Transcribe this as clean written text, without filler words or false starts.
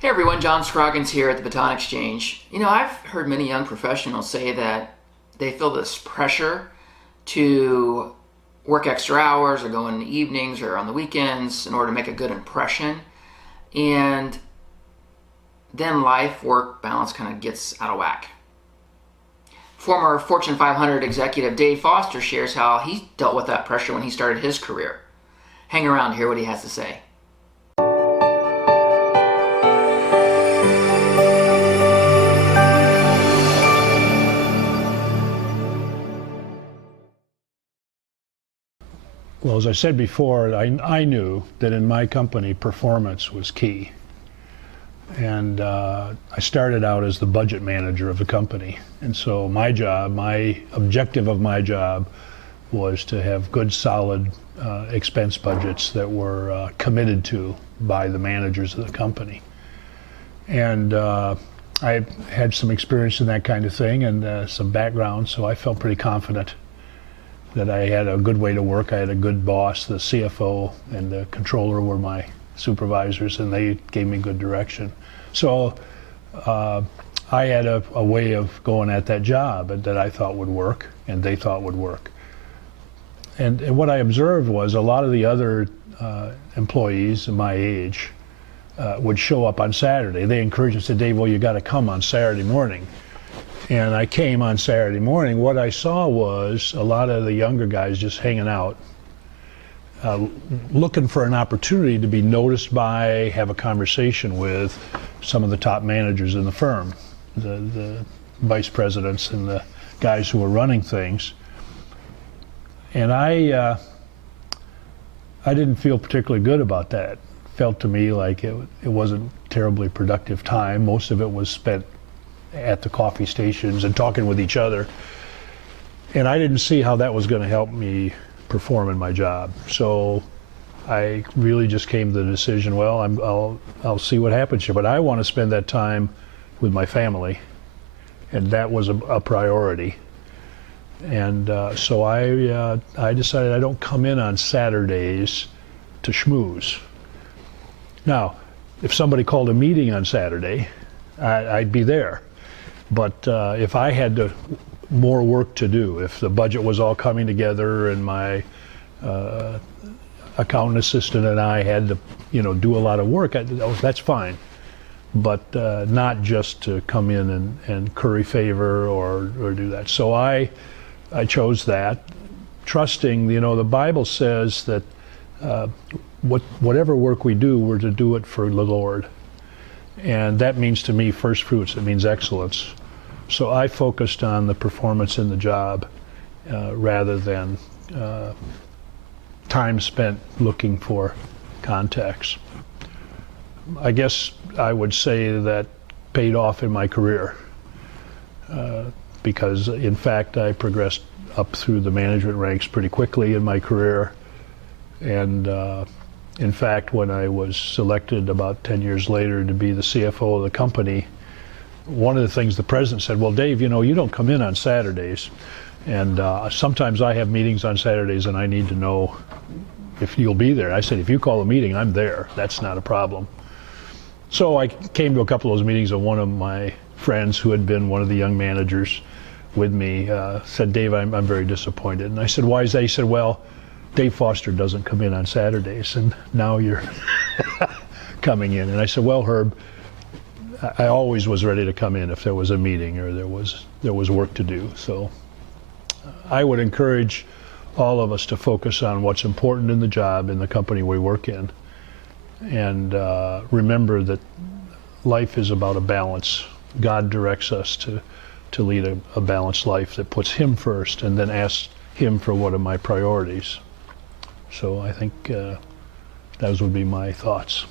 Hey everyone, John Scroggins here at the Baton Exchange. I've heard many young professionals say that they feel this pressure to work extra hours or go in the evenings or on the weekends in order to make a good impression. And then life-work balance kind of gets out of whack. Former Fortune 500 executive Dave Foster shares how he dealt with that pressure when he started his career. Hang around to hear what he has to say. Well, as I said before, I knew that in my company performance was key. And I started out as the budget manager of the company. And so my objective of my job was to have good, solid expense budgets that were committed to by the managers of the company. And I had some experience in that kind of thing and some background, so I felt pretty confident that I had a good way to work. I had a good boss. The CFO and the controller were my supervisors, and they gave me good direction. So I had a way of going at that job that I thought would work, and they thought would work. And what I observed was a lot of the other employees my age would show up on Saturday. They encouraged me and said, "Dave, well, you got to come on Saturday morning." And I came on Saturday morning. What I saw was a lot of the younger guys just hanging out, looking for an opportunity to be noticed by, have a conversation with some of the top managers in the firm, the vice presidents and the guys who were running things. And I didn't feel particularly good about that. It felt to me like it wasn't terribly productive time. Most of it was spent at the coffee stations and talking with each other. And I didn't see how that was going to help me perform in my job. So I really just came to the decision, well, I'll see what happens here, but I want to spend that time with my family, and that was a priority. And so I decided I don't come in on Saturdays to schmooze. Now, if somebody called a meeting on Saturday, I'd be there. But if I had more work to do, if the budget was all coming together and my accountant assistant and I had to, do a lot of work, that's fine. But not just to come in and curry favor or do that. So I chose that, trusting, the Bible says that whatever work we do, we're to do it for the Lord. And that means to me first fruits, it means excellence. So I focused on the performance in the job rather than time spent looking for contacts. I guess I would say that paid off in my career because in fact I progressed up through the management ranks pretty quickly in my career. And in fact, when I was selected about 10 years later to be the CFO of the company, one of the things the president said, well, Dave, you don't come in on Saturdays. And sometimes I have meetings on Saturdays and I need to know if you'll be there. I said, if you call a meeting, I'm there. That's not a problem. So I came to a couple of those meetings, and one of my friends who had been one of the young managers with me said, Dave, I'm very disappointed. And I said, why is that? He said, well, Dave Foster doesn't come in on Saturdays, and now you're coming in. And I said, well, Herb, I always was ready to come in if there was a meeting or there was work to do. So I would encourage all of us to focus on what's important in the job in the company we work in, and remember that life is about a balance. God directs us to lead a balanced life that puts Him first, and then asks Him for what are my priorities. So I think those would be my thoughts.